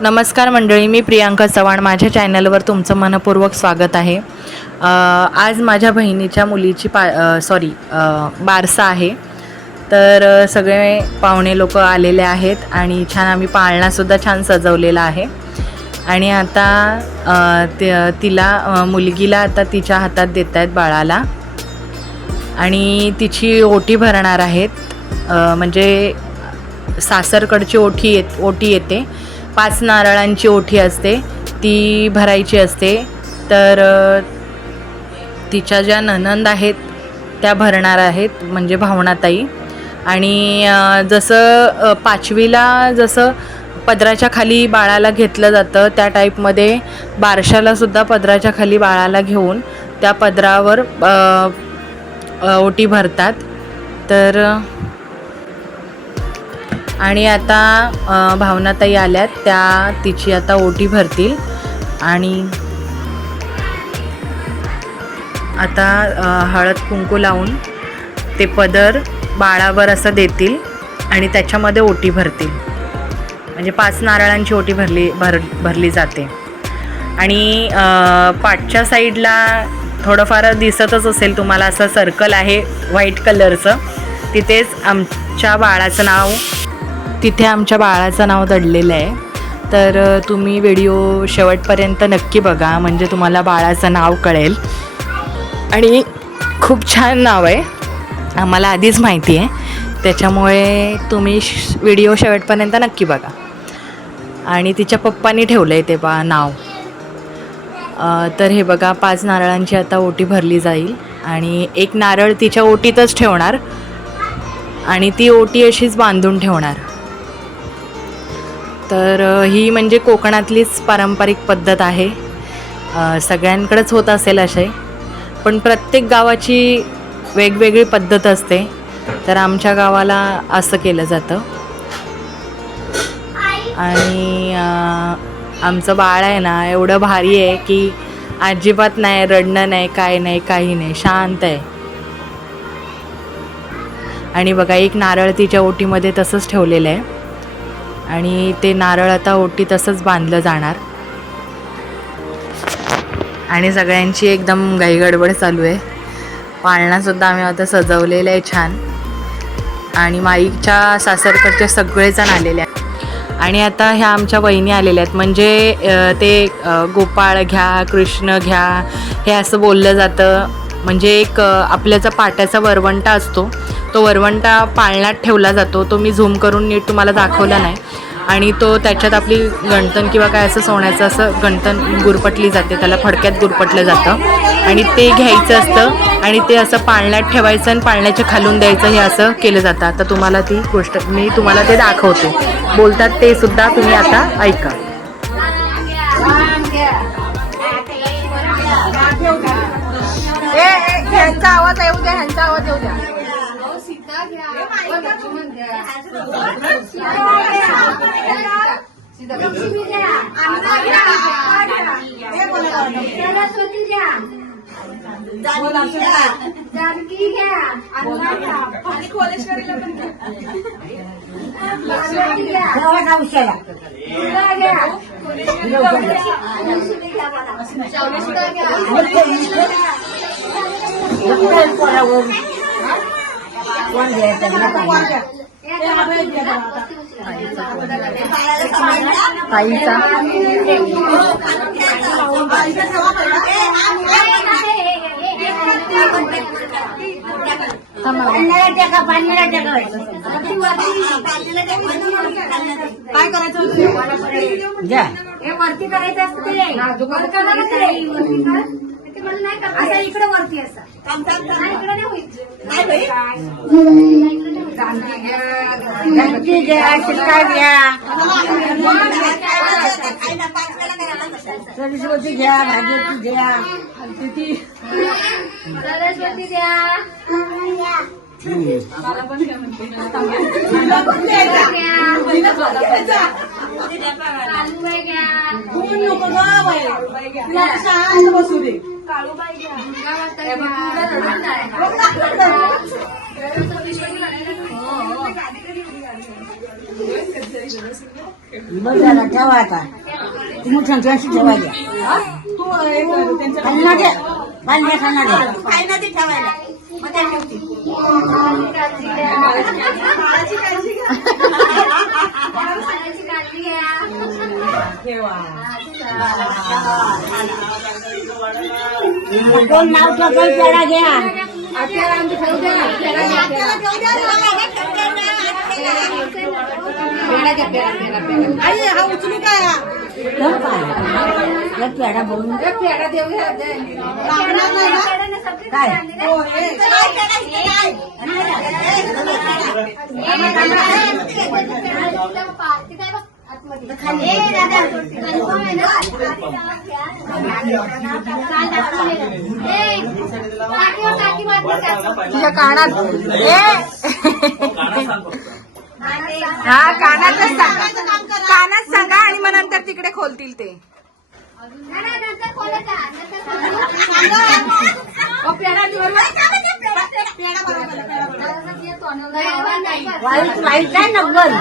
नमस्कार मंडळी मी प्रियांका चव्हाण. माझ्या चॅनलवर तुमचं मनपूर्वक स्वागत आहे. आज माझ्या बहिणीच्या मुलीची पा सॉरी बारसा आहे. तर सगळे पाहुणे लोक आलेले आहेत आणि छान आम्ही पाळणासुद्धा छान सजवलेला आहे. आणि आता ते- तिला मुलगीला आता तिच्या हातात देत आहेत बाळाला. आणि तिची ओटी भरणार आहेत. म्हणजे सासरकडची ओठी येत ओटी येते. पाच नारळांची ओठी असते ती भरायची असते. तर तिच्या ज्या ननंद आहेत त्या भरणार आहेत म्हणजे भावनाताई. आणि जसं पाचवीला जसं पदराच्या खाली बाळाला घेतलं जातं त्या टाईपमध्ये बारशालासुद्धा पदराच्या खाली बाळाला घेऊन त्या पदरावर ओटी भरतात. तर आणि आता भावनाताई आल्यात. त्या तिची आता ओटी भरतील. आणि आता हळद कुंकू लावून ते पदर बाळावर असं देतील आणि त्याच्यामध्ये ओटी भरतील. म्हणजे पाच नारळांची ओटी भरली भर भरली जाते. आणि पाठच्या साईडला थोडंफार दिसतच असेल तुम्हाला असं सर्कल आहे व्हाईट कलरचं तिथेच आमच्या बाळाचं नाव तिथे आमच्या बाळाचं नाव दडलेलं आहे. तर तुम्ही व्हिडिओ शेवटपर्यंत नक्की बघा म्हणजे तुम्हाला बाळाचं नाव कळेल. आणि खूप छान नाव आहे. आम्हाला आधीच माहिती आहे. त्याच्यामुळे तुम्ही श- व्हिडिओ शेवटपर्यंत नक्की बघा. आणि तिच्या पप्पानी ठेवलं आहे ते बा नाव. तर हे बघा पाच नारळांची आता ओटी भरली जाईल. आणि एक नारळ तिच्या ओटीतच ठेवणार. आणि ती ओटी अशीच बांधून ठेवणार. तर ही म्हणजे कोकणातलीच पारंपरिक पद्धत आहे. सगळ्यांकडेच होत असेल असे पण प्रत्येक गावाची वेगवेगळी पद्धत असते. तर आमच्या गावाला असं केलं जातं. आणि आमचं बाळ आहे ना एवढं भारी आहे की अजिबात नाही रडणं नाही काय नाही काही नाही शांत आहे. आणि बघा एक नारळ तिच्या ओटीमध्ये तसंच ठेवलेलं आहे. आणि ते नारळ आता ओटी तसंच बांधलं जाणार. आणि सगळ्यांची एकदम गाईगडबड चालू आहे. पाळणासुद्धा आम्ही आता सजवलेलं आहे छान. आणि माईच्या सासरकडचे सगळेजण आलेले आहेत. आणि आता ह्या आमच्या वहिनी आलेल्या आहेत. म्हणजे ते गोपाळ घ्या कृष्ण घ्या हे असं बोललं जातं. म्हणजे एक आपल्याचा पाट्याचा वरवंटा असतो तो वरवंटा पाळण्यात ठेवला जातो तो मी झूम करून नीट तुम्हाला दाखवला नाही आणि तो त्याच्यात आपली गणतन किंवा काय असं सोन्याचं असं गणतन गुरपटली जाते त्याला फडक्यात गुरपटलं जातं आणि ते घ्यायचं असतं आणि ते असं पाळण्यात ठेवायचं आणि पाळण्याच्या खालून द्यायचं हे असं केलं जातं आता तुम्हाला ती गोष्ट मी तुम्हाला ते दाखवते बोलतात ते सुद्धा तुम्ही आता ऐका ह्यांचा आवाज़ येऊ द्या ह्यांचा आवाज़ येऊ द्या. सरस्वती घ्या जानकी घ्या अन्ना घ्या पार्वती घ्या घ्या घ्या मला. शावलेश्वरा ताईचा काय करायचं हे वरती करायचं असतं. ते तिकडून नाही असं इकडे वरती असं. नाही, इकडे नाही होईल. नाही, इकडे नाही होईल. जानकी घ्या शिक्का घ्या सरस्वती घ्या भाग्यवती घ्या सरस्वती द्या कालूबाई घ्या शांत बसू दे काळूबाई घ्या गावात घ्या. बरं झालं ठेवा आता तुम्ही छान अशी ठेवायला तू हे कर, त्यांच्या खाली ना दे काळजी घ्या दोन नाव ठेवतो पेढा घ्या आई काय हा? ठेव काय पेढा बोलून नाही ना? काय? हो. तुझ्या कानात. ए. हा कानातच सांगा. कानात सांगा आणि मग नंतर तिकडे खोलतील ते. वाईट वाईट आहे नव्वद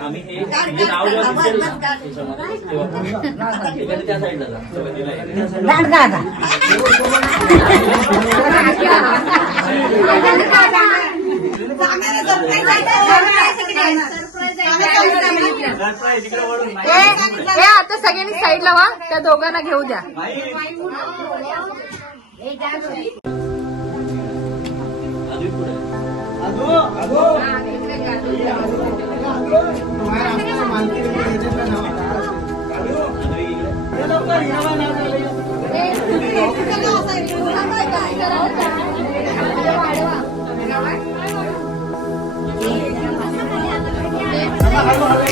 आम्ही हे नाव जेव्हा ना, त्या साईडला जा. त्या साईडला दांड का आता ए, आता सगळ्यांनी साईड लावा त्या दोघांना घेऊ द्या. अजून 한번 할래요?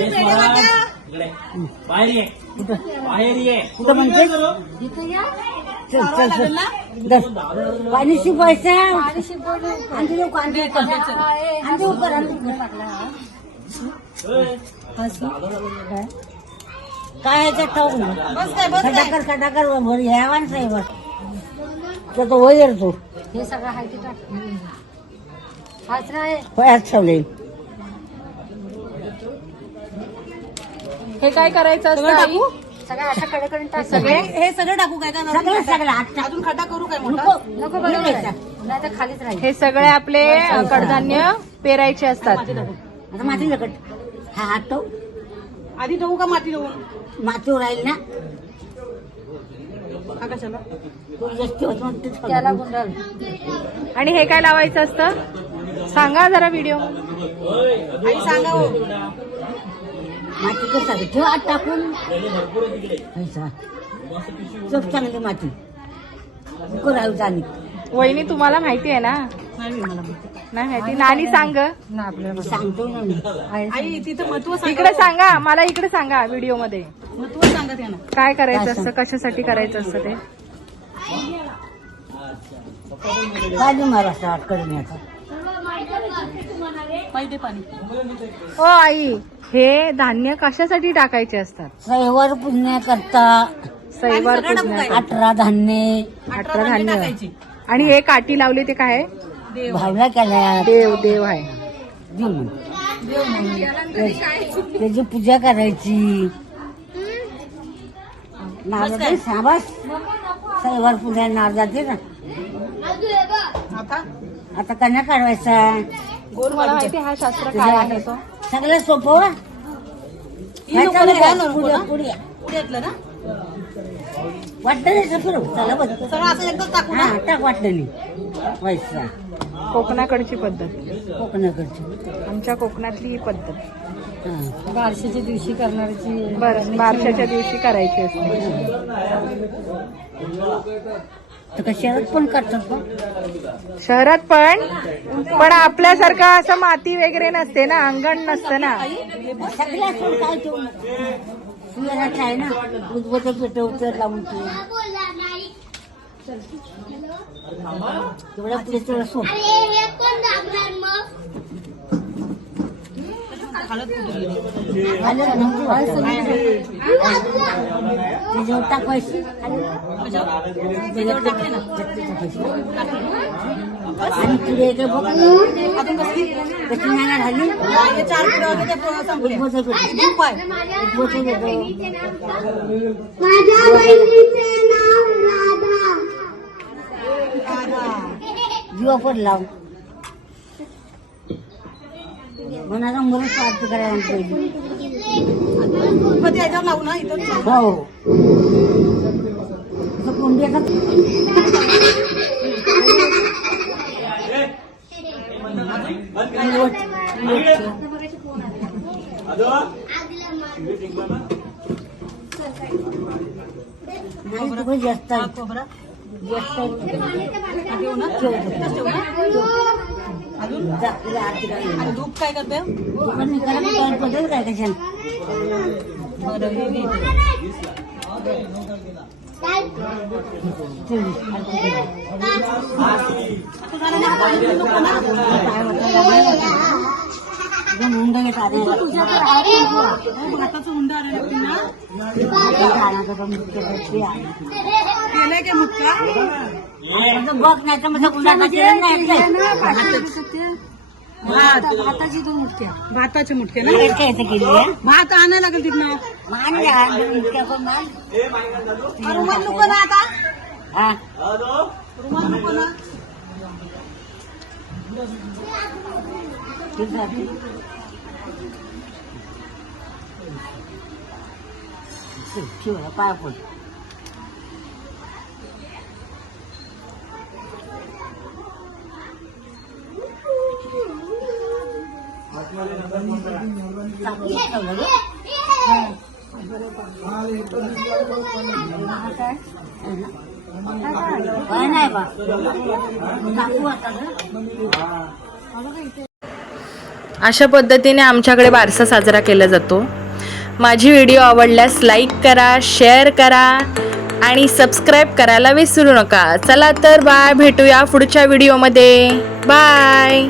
इकडे. बाहेर ये. बाहेर ये. कुठं म्हणते चल. चल चल दस पाणी शिपायचं आणि. काय? ह्याच्यात ठाऊक भर तो तो वयर तो. हे सगळं आहे ते टाक. हाच नाही वयात ठेवले हे काय करायचं असतं आई? सगळं अशा कडेकडे टाक. सगळे? हे सगळं टाकू काय का सगळं सगळं आठ टाक. अजून खड्डा करू काय मोठा? नको नको बरोबर आहे. नाही तर खालीच राहील. हे सगळे आपले अ, कडधान्य पेरायचे असतात. आता माती लगट हा हात तो. आधी ठेवू का माती ठेवून मातीवर राहील ना. हा कशाला तो जास्ती होत मग तेच त्याला खाऊ. गुंडाल आणि हे काय लावायचं असतं? सांगा जरा व्हिडिओ आई सांगा हो. माती कसं आहे? ठेव आत टाकून. पैसा. चोप चांगली माती. नको राहू चांगली वहिनी तुम्हाला माहिती आहे ना? नाही मला माहिती. नाही माहिती नानी सांग. सांगतो ना मी. आई तिथं महत्त्व सांगा. इकडे सांगा मला इकडे सांगा व्हिडिओमध्ये महत्त्व सांगा त्यांना. काय करायचं असतं कशासाठी करायचं असतं ते? पाहिजे पाणी. हो आई हे धान्य कशासाठी टाकायचे असतात? सैवर पुण्य करता. सैवार पूजण्यासाठी. अठरा धान्य. अठरा धान्य टाकायची. आणि हे काठी लावली ते काय? आहे? देव भावला केल्या देव देव आहे. देव म्हणून. त्याची पूजा करायची. साबास सैवार पुण्या नारदाचे ना. आता? आता कन्या काढवायचा. हा सगळं सोपं ही. नाही वाटतं नाही फिरू चला बघ सगळं असं एकदा टाकू हा वाटलं नाही. पैसा. कोकणाकडची पद्धत. कोकणाकडची. आमच्या कोकणातली ही पद्धत. हा बारशीच्या दिवशी करणाऱ्याची बरं बारशाच्या दिवशी करायची असते. तर का शहरात पण करतात का? शहरात पण पण आपल्यासारखं असं माती वगैरे नसते ना अंगण नसतं ना. सगळं असं काय ठेवू? सुयाराचं आहे ना. पेटवतं लावून ते तेवढं पुढे तेवढं आलं त्याच्यावर टाकायची त्याच्यावर टाकले ना. आणि पुढे एक बघ. झाली होते ते पूर्ण संपले उद्भवतं पेटवतं. खूप आहे उद्भवतं वेगळं. माझ्या बहिणीचे नाव राधा जीवा पण लाव. मनाचा मला स्वार्थ करायला पाहिजे मग ते याच्यावर लावू ना इथं. हो. जास्त आहे. खोबरा जास्त आहे. ठेवू ना ठेव. ठेवू ना अजून जा, तुला आरती करायला. आणि धूप काय करते पण एकदम हुंड घेत आले. भाताचं उंडा आहे. केलंय आणि मग बघ नाही तर मग उन्हाचा केलं नाही भाताची दोन मुटक्या भाताचे मुटके ना. भात आणायला लागेल तिथनं. रुमाल नको ना आता. हा. रुमाल नको ना. ठीक पाय पड. नाही बा आता अशा पद्धतीने आमच्याकडे बारसा साजरा केला जातो माझी व्हिडिओ आवडल्यास लाईक करा शेअर करा आणि सबस्क्राईब करायला विसरू नका. चला तर बाय भेटूया पुढच्या व्हिडिओमध्ये बाय